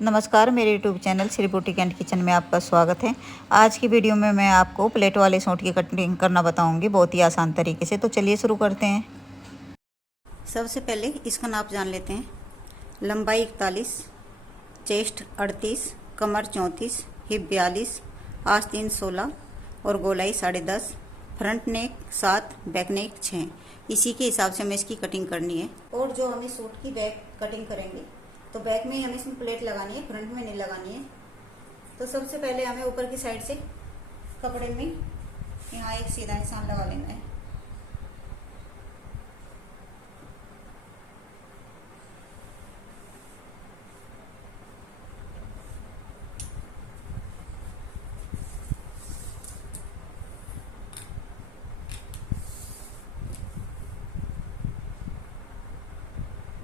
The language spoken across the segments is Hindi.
नमस्कार, मेरे YouTube channel Shri boutique and kitchen में आपका स्वागत है। आज की वीडियो में मैं आपको प्लेट वाले सूट की कटिंग करना बताऊंगी बहुत ही आसान तरीके से। तो चलिए शुरू करते हैं। सबसे पहले इसका नाप जान लेते हैं। लंबाई 41, चेस्ट 38, कमर 34, हिप 42, आस्तीन 16 और गोलाई 10.5, फ्रंट नेक 7, बैक नेक 6। इसी के हिसाब से हमें इसकी कटिंग करनी है। और जो हमें सूट की बैक कटिंग करेंगे तो बैक में ही हमें इसमें प्लेट लगानी है, फ्रंट में नहीं लगानी है। तो सबसे पहले हमें ऊपर की साइड से कपड़े में यहाँ एक सीधा निशान लगा लेना है।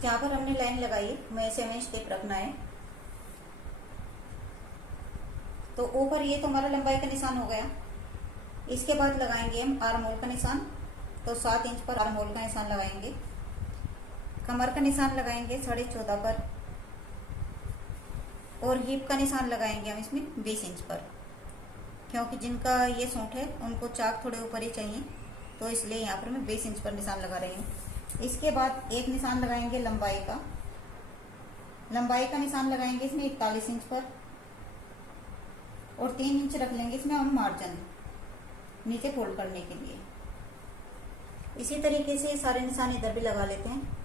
जहाँ पर हमने लाइन लगाई है वैसे हमें स्टेप रखना है। तो ऊपर ये तो हमारा लंबाई का निशान हो गया। इसके बाद लगाएंगे हम आर्म होल का निशान। तो 7 इंच पर आर्म होल का निशान लगाएंगे। कमर का निशान लगाएंगे 14.5 पर और हिप का निशान लगाएंगे हम इसमें 20 इंच पर, क्योंकि जिनका ये सूट है उनको चाक थोड़े ऊपर ही चाहिए, तो इसलिए यहाँ पर मैं 20 इंच पर निशान लगा रही हूँ। इसके बाद एक निशान लगाएंगे लंबाई का। लंबाई का निशान लगाएंगे इसमें 41 इंच पर और 3 इंच रख लेंगे इसमें हम मार्जिन नीचे फोल्ड करने के लिए। इसी तरीके से सारे निशान इधर भी लगा लेते हैं।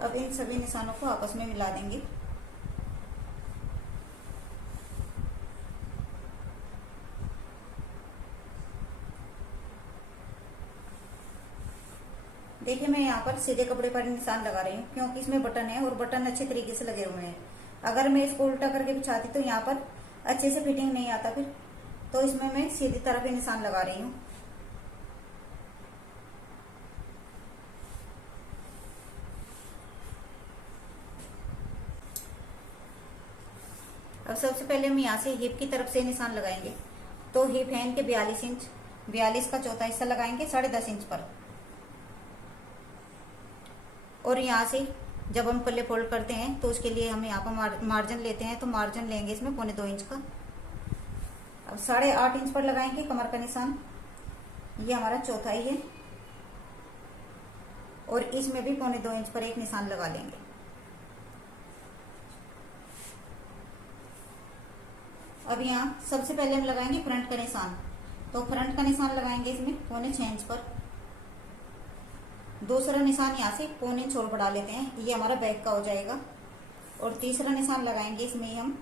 अब इन सभी निशानों को आपस में मिला देंगे। देखिए, मैं यहाँ पर सीधे कपड़े पर निशान लगा रही हूँ क्योंकि इसमें बटन है और बटन अच्छे तरीके से लगे हुए हैं। अगर मैं इसको उल्टा करके बिछाती तो यहाँ पर अच्छे से फिटिंग नहीं आता फिर, तो इसमें मैं सीधी तरफ ही निशान लगा रही हूँ। अब सबसे पहले हम यहाँ से हिप की तरफ से निशान लगाएंगे। तो हिप है इनके 42 इंच, 42 का चौथा हिस्सा लगाएंगे 10.5 इंच पर। और यहाँ से जब हम पल्ले फोल्ड करते हैं तो उसके लिए हम यहाँ पर मार्जिन लेते हैं, तो मार्जिन लेंगे इसमें 2.25 इंच का। अब 8.5 इंच पर लगाएंगे कमर का निशान। ये हमारा चौथा ही है और इसमें भी 2.25 इंच पर एक निशान लगा लेंगे। अब यहाँ सबसे पहले हम लगाएंगे फ्रंट का निशान। तो फ्रंट का निशान लगाएंगे इसमें 6.25 इंच पर। दूसरा निशान यहाँ से 1.25 इंच और बढ़ा लेते हैं, ये हमारा बैक का हो जाएगा। और तीसरा निशान लगाएंगे इसमें हम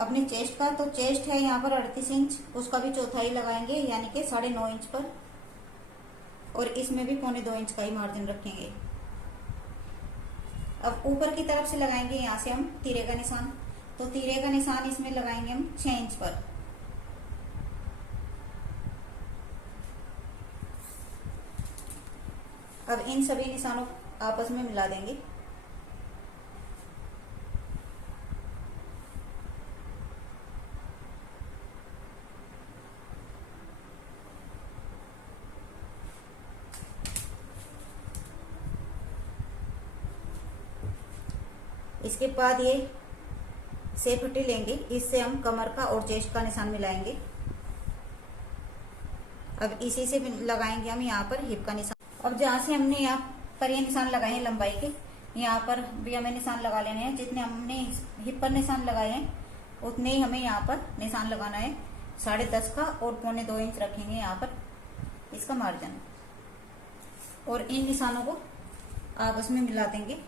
अपने चेस्ट का। तो चेस्ट है यहाँ पर 38 इंच, उसका भी चौथाई लगाएंगे यानी कि 9.5 इंच पर। और इसमें भी 2.25 इंच का ही मार्जिन रखेंगे। अब ऊपर की तरफ से लगाएंगे यहाँ से हम तीरे का निशान। तो तीरे का निशान इसमें लगाएंगे हम 6 इंच पर। अब इन सभी निशानों आपस में मिला देंगे। इसके बाद ये सेफ्टी लेंगे, इससे हम कमर का और चेस्ट का निशान मिलाएंगे। अब इसी से लगाएंगे हम यहाँ पर हिप का निशान। अब जहाँ से हमने यहाँ पर ये निशान लगाए हैं लंबाई के, यहाँ पर भी हमें निशान लगा लेने हैं। जितने हमने हिप पर निशान लगाए हैं उतने ही हमें यहाँ पर निशान लगाना है। 10.5 का और 2.25 इंच रखेंगे यहाँ पर इसका मार्जिन। और इन निशानों को आपस में मिला देंगे।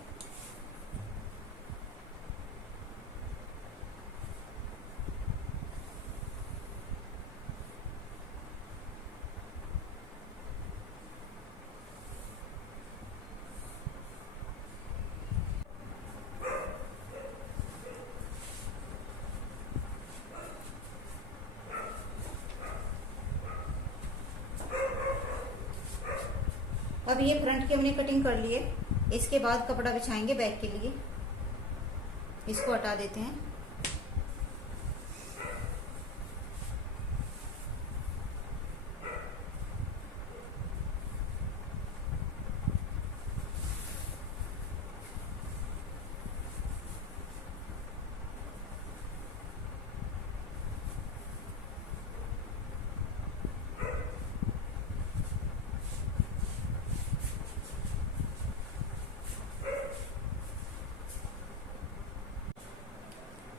अब ये फ्रंट की हमने कटिंग कर ली है। इसके बाद कपड़ा बिछाएंगे बैक के लिए। इसको हटा देते हैं।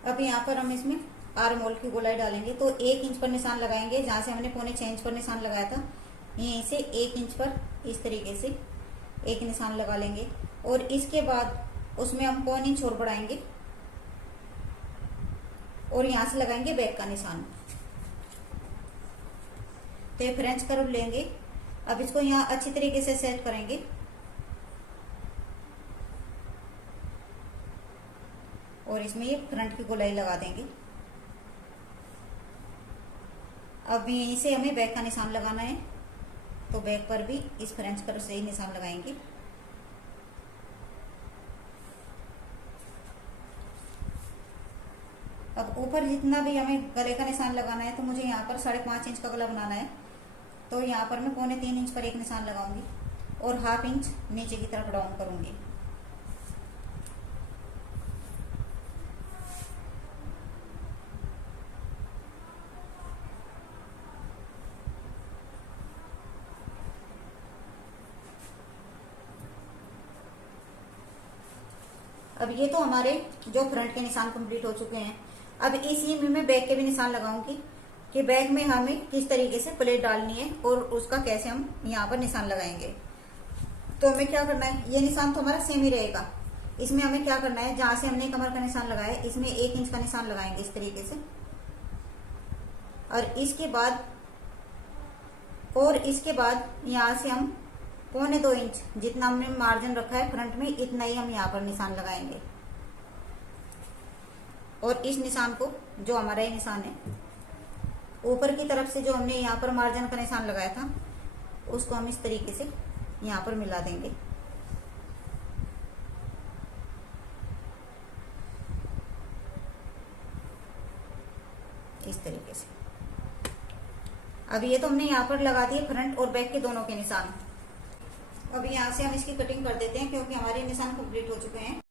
अब यहाँ पर हम इसमें आर्म होल की गोलाई डालेंगे। तो 1 इंच पर निशान लगाएंगे, जहाँ से हमने 1.25 इंच पर निशान लगाया था यहीं से 1 इंच पर इस तरीके से एक निशान लगा लेंगे। और इसके बाद उसमें हम 1.25 इंच और बढ़ाएंगे और यहाँ से लगाएंगे बैक का निशान। तो ये फ्रेंच कर्व लेंगे। अब इसको यहाँ अच्छी तरीके से सेट करेंगे। और इसमें ये फ्रंट की गोलाई लगा देंगे। अब यहीं से हमें बैक का निशान लगाना है, तो बैक पर भी इस फ्रेंच कर्व से ही निशान लगाएंगे। अब ऊपर जितना भी हमें गले का निशान लगाना है, तो मुझे यहाँ पर 5.5 इंच का गला बनाना है। तो यहाँ पर मैं 3.25 इंच पर एक निशान लगाऊंगी और 1/2 इंच नीचे की तरफ डाउन करूंगी। अब ये तो हमारे जो फ्रंट के निशान कंप्लीट हो चुके हैं। अब इसी में मैं बैक के भी निशान लगाऊंगी कि बैक में हमें किस तरीके से प्लेट डालनी है और उसका कैसे हम यहाँ पर निशान लगाएंगे। तो हमें क्या करना है, ये निशान तो हमारा सेम ही रहेगा। इसमें हमें क्या करना है, जहां से हमने कमर का निशान लगाया है इसमें 1 इंच का निशान लगाएंगे इस तरीके से। और इसके बाद यहाँ से हम 1.25 इंच जितना हमने मार्जिन रखा है फ्रंट में, इतना ही हम यहाँ पर निशान लगाएंगे। और इस निशान को, जो हमारा ये निशान है, ऊपर की तरफ से जो हमने यहाँ पर मार्जिन का निशान लगाया था उसको हम इस तरीके से यहाँ पर मिला देंगे। इस तरीके से। अब ये तो हमने यहाँ पर लगा दिए फ्रंट और बैक के दोनों के निशान। अब यहाँ से हम इसकी कटिंग कर देते हैं क्योंकि हमारे निशान कंप्लीट हो चुके हैं।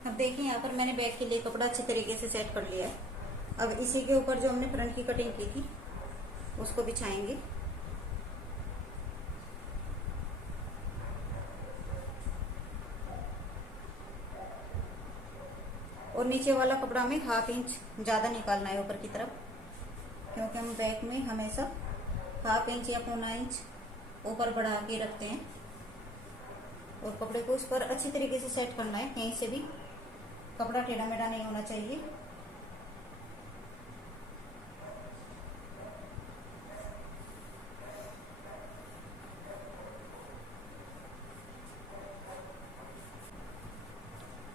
अब देखिए यहाँ पर मैंने बैक के लिए कपड़ा अच्छे तरीके से सेट कर लिया है। अब इसी के ऊपर जो हमने फ्रंट की कटिंग की थी उसको बिछाएंगे। और नीचे वाला कपड़ा में 1/2 इंच ज्यादा निकालना है ऊपर की तरफ, क्योंकि हम बैक में हमेशा 1/2 इंच या 1.25 इंच ऊपर बढ़ा के रखते हैं। और कपड़े को उस पर अच्छी तरीके से सेट करना है, कहीं से भी कपड़ा टेढ़ा मेढ़ा नहीं होना चाहिए।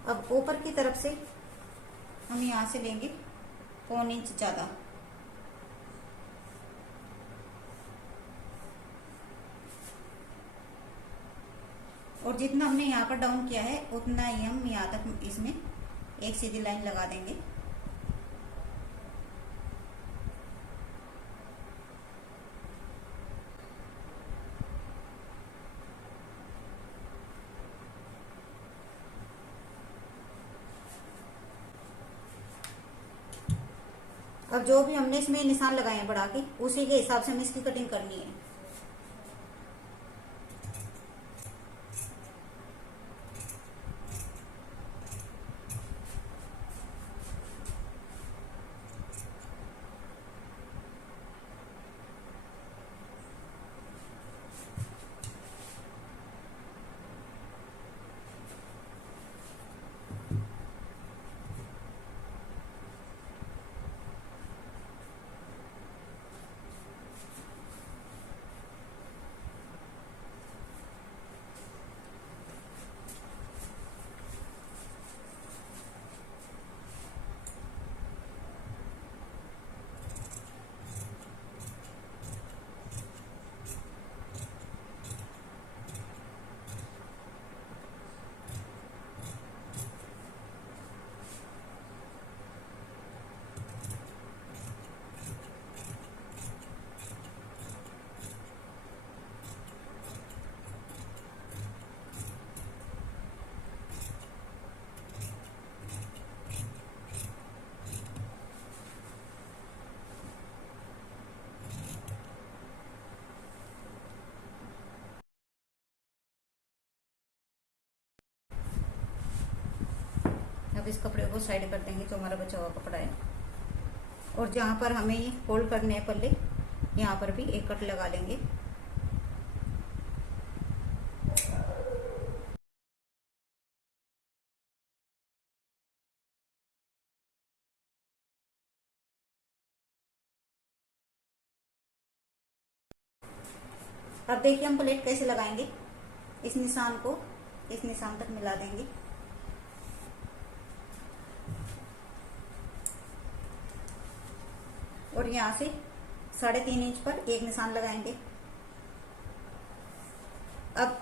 अब ऊपर की तरफ से हम यहाँ से लेंगे 1.25 इंच ज्यादा। और जितना हमने यहाँ पर डाउन किया है उतना ही हम यहाँ तक इसमें एक सीधी लाइन लगा देंगे। अब जो भी हमने इसमें निशान लगाए हैं बढ़ा के, उसी के हिसाब से हमें इसकी कटिंग करनी है। इस कपड़े को साइड कर देंगे, जो हमारा बचा हुआ कपड़ा है। और जहाँ पर हमें ये फोल्ड करने हैं पल्ले, यहाँ पर भी एक कट लगा लेंगे। अब देखिए हम प्लेट कैसे लगाएंगे। इस निशान को इस निशान तक मिला देंगे और यहाँ से 3.5 इंच पर एक निशान लगाएंगे। अब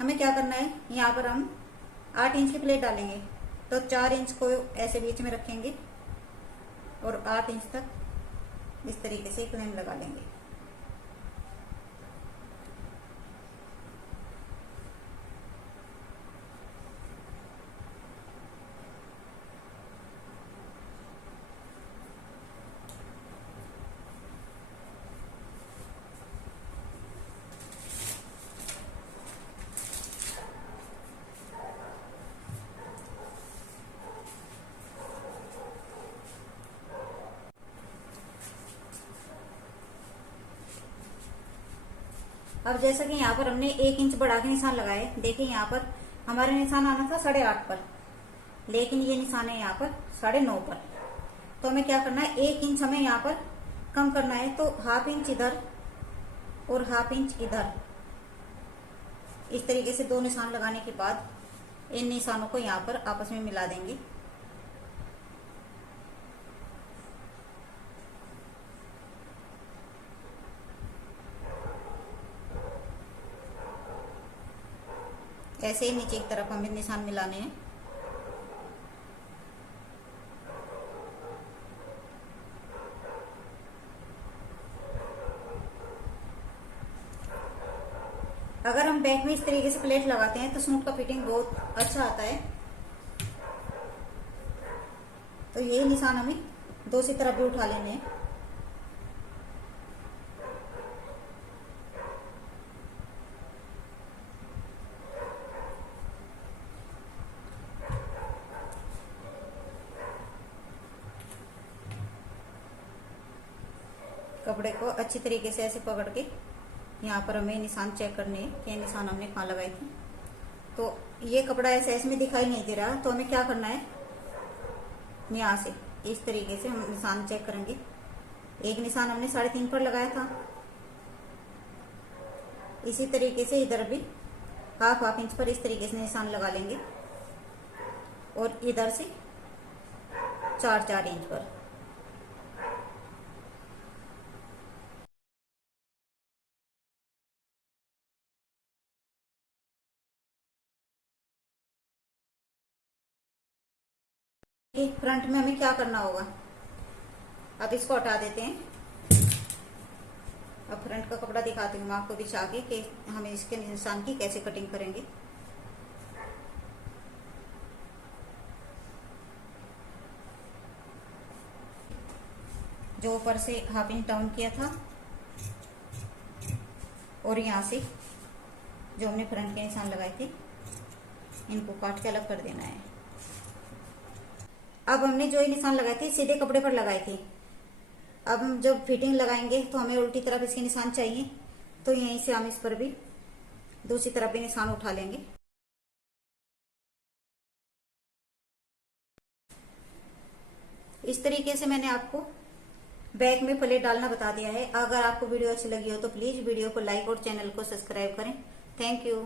हमें क्या करना है, यहाँ पर हम 8 इंच की प्लेट डालेंगे, तो 4 इंच को ऐसे बीच में रखेंगे और 8 इंच तक इस तरीके से क्लेम लगा लेंगे। अब जैसा कि यहाँ पर हमने 1 इंच बढ़ा के निशान लगाए, देखिए यहाँ पर हमारा निशान आना था 8.5 पर, लेकिन ये निशान है यहाँ पर 9.5 पर। तो हमें क्या करना है, 1 इंच हमें यहाँ पर कम करना है। तो 1/2 इंच इधर और 1/2 इंच इधर, इस तरीके से 2 निशान लगाने के बाद इन निशानों को यहाँ पर आपस में मिला देंगे। ऐसे ही नीचे की तरफ हमें निशान मिलाने हैं। अगर हम बैक में इस तरीके से प्लेट लगाते हैं तो सूट का फिटिंग बहुत अच्छा आता है। तो यही निशान हमें दूसरी तरफ भी उठा लेने हैं। कपड़े को अच्छी तरीके से ऐसे पकड़ के यहाँ पर हमें निशान चेक करने हैं कि निशान हमने कहाँ लगाए थे। तो ये कपड़ा ऐसे इसमें दिखाई नहीं दे रहा, तो हमें क्या करना है, यहाँ से इस तरीके से हम निशान चेक करेंगे। एक निशान हमने 3.5 पर लगाया था, इसी तरीके से इधर भी 1/2 इंच पर इस तरीके से निशान लगा लेंगे और इधर से 4 इंच पर। फ्रंट में हमें क्या करना होगा, अब इसको हटा देते हैं। अब फ्रंट का कपड़ा दिखाती हूँ मैं आपको बिछा के कि हमें इसके निशान की कैसे कटिंग करेंगे। जो ऊपर से 1/2 इंच डाउन किया था और यहाँ से जो हमने फ्रंट के निशान लगाए थे, इनको काट के अलग कर देना है। अब हमने जो ये निशान लगाए थे सीधे कपड़े पर लगाए थे। अब हम जब फिटिंग लगाएंगे तो हमें उल्टी तरफ इसके निशान चाहिए, तो यहीं से हम इस पर भी दूसरी तरफ भी निशान उठा लेंगे। इस तरीके से मैंने आपको बैक में प्लेट डालना बता दिया है। अगर आपको वीडियो अच्छी लगी हो तो प्लीज वीडियो को लाइक और चैनल को सब्सक्राइब करें। Thank you.